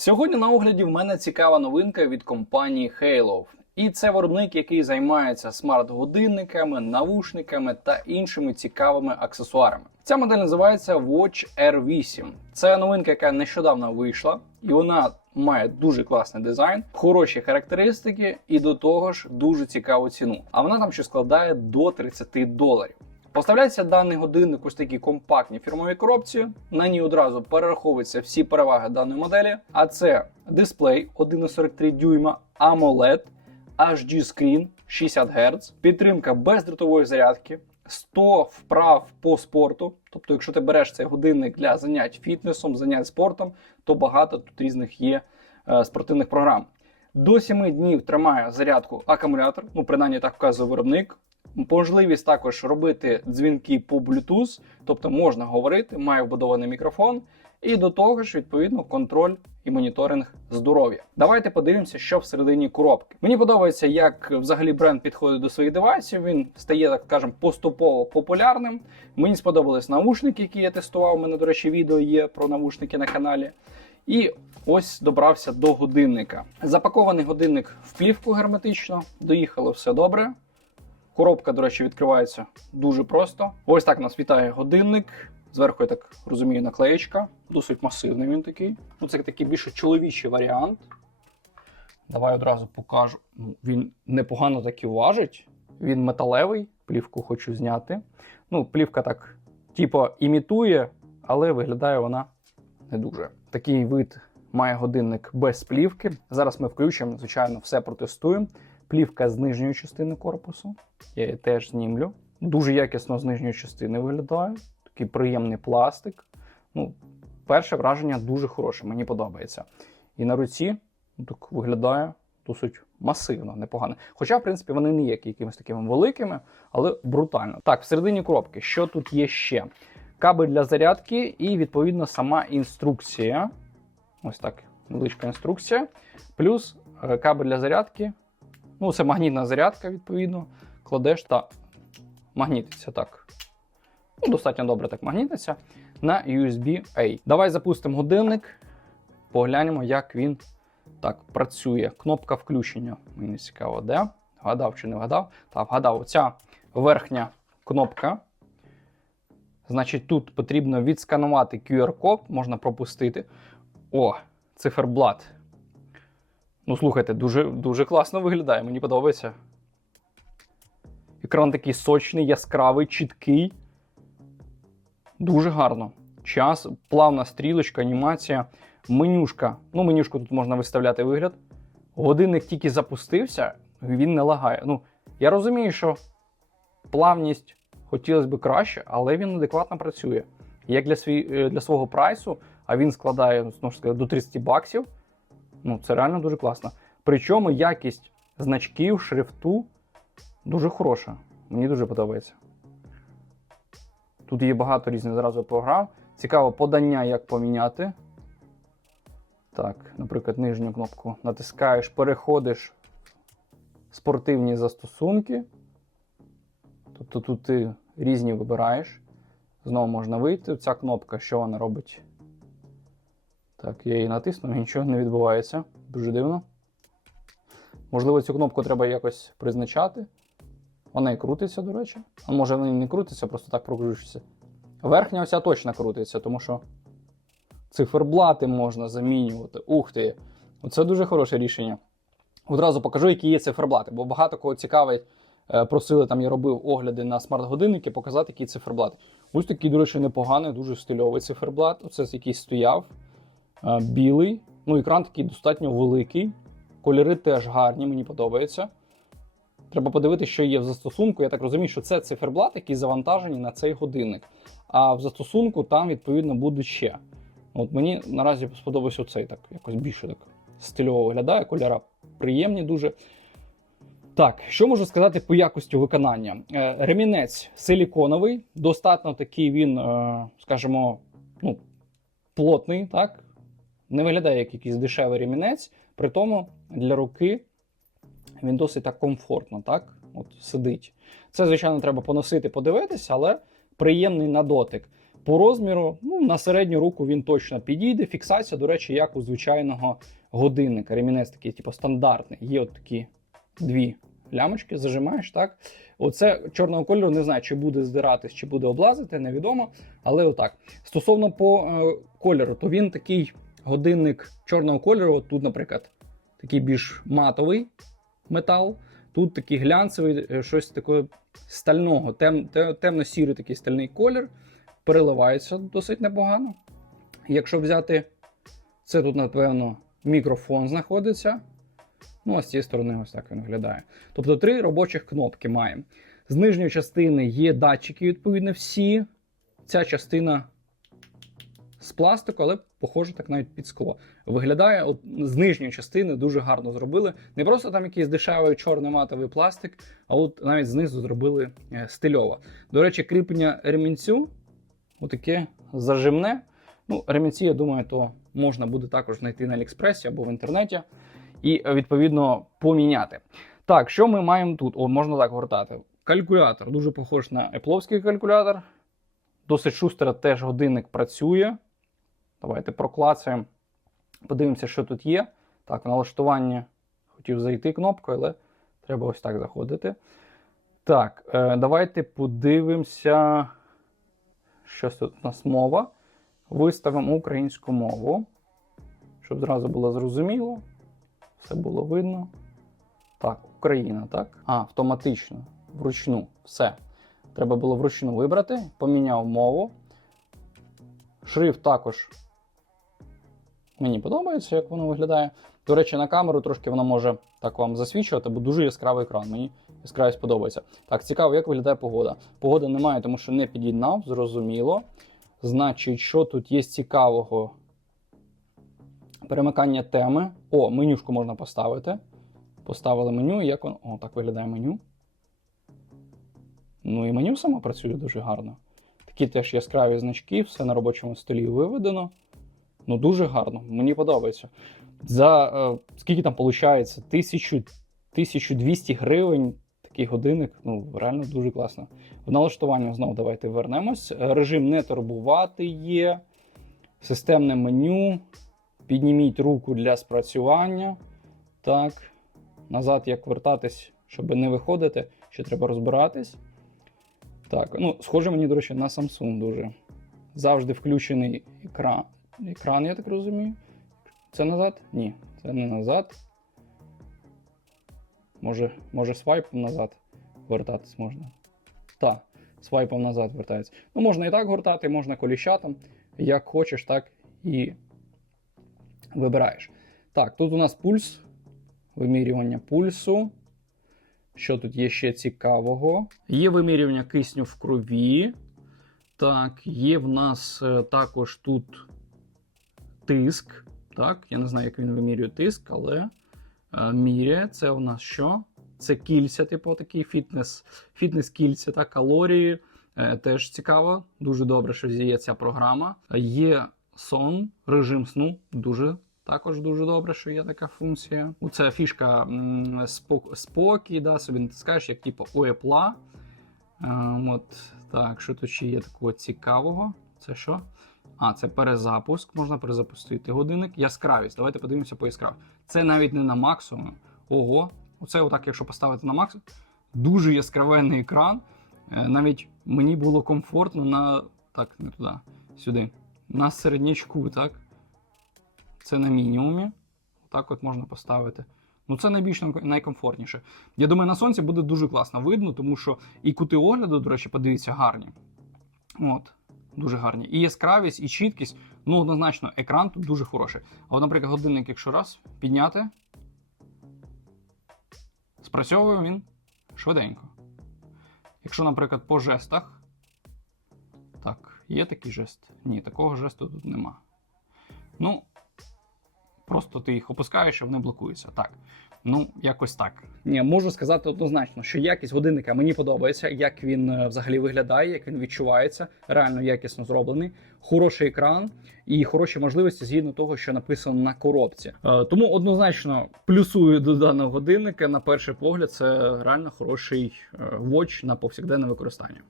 Сьогодні на огляді в мене цікава новинка від компанії Halo. І це виробник, який займається смарт-годинниками, навушниками та іншими цікавими аксесуарами. Ця модель називається Watch R8. Це новинка, яка нещодавно вийшла, і вона має дуже класний дизайн, хороші характеристики і до того ж дуже цікаву ціну. А вона там ще складає до 30 доларів. Поставляється даний годинник ось такій компактній фірмовій коробці. На ній одразу перераховуються всі переваги даної моделі. А це дисплей 1,43 дюйма, AMOLED, HD Screen 60 Гц, підтримка бездротової зарядки, 100 вправ по спорту. Тобто, якщо ти береш цей годинник для занять фітнесом, занять спортом, то багато тут різних є е, спортивних програм. До 7 днів тримає зарядку акумулятор, ну принаймні так вказує виробник. Можливість також робити дзвінки по Bluetooth, тобто можна говорити, має вбудований мікрофон, і до того ж, відповідно, контроль і моніторинг здоров'я. Давайте подивимося, що всередині коробки. Мені подобається, як взагалі бренд підходить до своїх девайсів. Він стає, так скажемо, поступово популярним. Мені сподобались навушники, які я тестував. У мене, до речі, відео є про навушники на каналі. І ось добрався до годинника. Запакований годинник в плівку герметично, доїхало все добре. Коробка, до речі, відкривається дуже просто. Ось так нас вітає годинник. Зверху, я так розумію, наклеєчка. Досить масивний він такий. Ну, це такий більше чоловічий варіант. Давай одразу покажу. Ну, Він непогано так і важить. Він металевий, плівку хочу зняти. Ну, плівка так, типу, імітує, але виглядає вона не дуже. Такий вид має годинник без плівки. Зараз ми включимо, звичайно, все протестуємо. Плівка з нижньої частини корпусу. Я її теж знімлю. Дуже якісно з нижньої частини виглядає. Такий приємний пластик. Ну, перше враження дуже хороше, мені подобається. І на руці ну, так виглядає досить масивно, непогано. Хоча, в принципі, вони не є якимись такими великими, але брутально. Так, всередині коробки, що тут є ще? Кабель для зарядки і, відповідно, сама інструкція. Ось так, невеличка інструкція. Плюс е, кабель для зарядки. Ну, це магнітна зарядка, відповідно. Кладеш та магнітиться так. Ну, достатньо добре так магнітиться на USB-A. Давай запустимо годинник, поглянемо, як він так працює. Кнопка включення. Мені цікаво, де. Вгадав чи не вгадав? Так, вгадав. Оця верхня кнопка. Значить, тут потрібно відсканувати QR-код, можна пропустити. О, циферблат. Ну, слухайте, дуже, дуже класно виглядає, мені подобається. Екран такий сочний, яскравий, чіткий. Дуже гарно. Час, плавна стрілочка, анімація, менюшка. Ну, менюшку тут можна виставляти вигляд. Годинник тільки запустився, він не лагає. Ну, я розумію, що плавність хотілося б краще, але він адекватно працює. Як для свій, е, для свого прайсу, а він складає ж до 30 баксів. Ну, це реально дуже класно. Причому якість значків, шрифту дуже хороша. Мені дуже подобається. Тут є багато різних зразу програм. Цікаво подання, як поміняти. Так, наприклад, нижню кнопку натискаєш, переходиш в спортивні застосунки. Тобто тут ти різні вибираєш. Знову можна вийти. Ця кнопка, що вона робить? Так, я її натиснув, нічого не відбувається. Дуже дивно. Можливо, цю кнопку треба якось призначати. Вона і крутиться, до речі. А може вона і не крутиться, просто так прокручується. Верхня оця точно крутиться, тому що циферблати можна замінювати. Ух ти! Оце дуже хороше рішення. Одразу покажу, які є циферблати, бо багато кого цікавить. е, Просили там, я робив огляди на смарт-годинники, показати, який циферблат. Ось такий, до речі, непоганий, дуже стильовий циферблат. Оце якийсь стояв. Е, Білий. Ну, екран такий достатньо великий. Кольори теж гарні, мені подобається. Треба подивитися, що є в застосунку. Я так розумію, що це циферблат, які завантажені на цей годинник. А в застосунку там, відповідно, будуть ще. От мені наразі сподобався цей так, якось більше так стильово виглядає. Кольора приємні дуже. Так, що можу сказати по якості виконання? Е, Ремінець силіконовий, достатньо такий він, е, скажімо, ну, плотний, так? Не виглядає як якийсь дешевий ремінець, при тому для руки він досить так комфортно, так? От сидить. Це, звичайно, треба поносити, подивитися, але приємний на дотик. По розміру, ну, на середню руку він точно підійде. Фіксація, до речі, як у звичайного годинника. Ремінець такий, типу, стандартний. Є от такі дві лямочки, зажимаєш, так? Оце чорного кольору, не знаю, чи буде здиратись, чи буде облазити, невідомо. Але отак. Стосовно по е, кольору, то він такий годинник чорного кольору. Тут, наприклад, такий більш матовий метал. Тут такий глянцевий, е, щось такого стального, тем, темно-сірий такий стальний колір. Переливається досить непогано. Якщо взяти це тут, напевно, мікрофон знаходиться. Ну, а з цієї сторони ось так він виглядає. Тобто три робочих кнопки маємо. З нижньої частини є датчики, відповідно, всі. Ця частина з пластику, але похоже так навіть під скло. Виглядає от, з нижньої частини дуже гарно зробили. Не просто там якийсь дешевий чорний матовий пластик, а от навіть знизу зробили е, стильово. До речі, кріплення ремінцю отаке зажимне. Ну, ремінці, я думаю, то можна буде також знайти на Аліекспресі або в інтернеті і е, відповідно поміняти. Так, що ми маємо тут? О, можна так гортати. Калькулятор дуже похож на Apple калькулятор. Досить шустро теж годинник працює. Давайте проклацаємо. Подивимося, що тут є. Так, в налаштування хотів зайти кнопкою, але треба ось так заходити. Так, е, давайте подивимося, що тут у нас мова. Виставимо українську мову, щоб зразу було зрозуміло. Все було видно. Так, Україна, так? А, автоматично. Вручну. Все. Треба було вручну вибрати. Поміняв мову. Шрифт також мені подобається, як воно виглядає. До речі, на камеру трошки воно може так вам засвічувати, бо дуже яскравий екран. Мені яскравість подобається. Так, цікаво, як виглядає погода. Погоди немає, тому що не під'єднав, зрозуміло. Значить, що тут є цікавого? Перемикання теми. О, менюшку можна поставити. Поставили меню, і як воно. О, так виглядає меню. Ну і меню само працює дуже гарно. Такі теж яскраві значки, все на робочому столі виведено. Ну, дуже гарно, мені подобається. За е, скільки там виходить? 1000, 1200 гривень такий годинник. Ну, реально дуже класно. В налаштування знову давайте вернемось. Е, Режим не турбувати є. Системне меню. Підніміть руку для спрацювання. Так. Назад як вертатись, щоб не виходити, ще треба розбиратись. Так, ну, схоже мені, до речі, на Samsung дуже. Завжди включений екран. Екран, я так розумію. Це назад? Ні, це не назад. Може, може свайпом назад вертатись можна. Так, свайпом назад вертається. Ну, можна і так гортати, можна коліщатом. Як хочеш, так і вибираєш. Так, тут у нас пульс, вимірювання пульсу. Що тут є ще цікавого? Є вимірювання кисню в крові. Так, є в нас е, також тут тиск. Так, я не знаю, як він вимірює тиск, але е, міряє. Це у нас що? Це кільця, типу, такий фітнес, фітнес-кільця та калорії. Е, теж цікаво. Дуже добре, що є ця програма. Є сон, режим сну. Дуже також дуже добре, що є така функція. Ну, Це фішка спок- спокій, да, собі натискаєш, як типу у Apple. Е, от так, що тут ще є такого цікавого? Це що? А, це перезапуск. Можна перезапустити годинник. Яскравість. Давайте подивимося по яскравості. Це навіть не на максимум. Ого, оце отак, якщо поставити на максимум. Дуже яскравенний екран. Е, Навіть мені було комфортно на. Так, не туди, сюди. На середнячку, так? Це на мінімумі. Так от можна поставити. Ну, це найбільш найкомфортніше. Я думаю, на сонці буде дуже класно видно, тому що і кути огляду, до речі, подивіться, гарні. От, дуже гарні. І яскравість, і чіткість. Ну, однозначно, екран тут дуже хороший. А от, наприклад, годинник, якщо раз підняти, спрацьовує він швиденько. Якщо, наприклад, по жестах. Так, є такий жест? Ні, такого жесту тут нема. Ну, просто ти їх опускаєш і вони блокуються. Так. Ну, якось так. Ні, можу сказати однозначно, що якість годинника мені подобається, як він е, взагалі виглядає, як він відчувається, реально якісно зроблений, хороший екран і хороші можливості згідно того, що написано на коробці. Е, тому однозначно плюсую до даного годинника. На перший погляд, це реально хороший е, watch на повсякденне використання.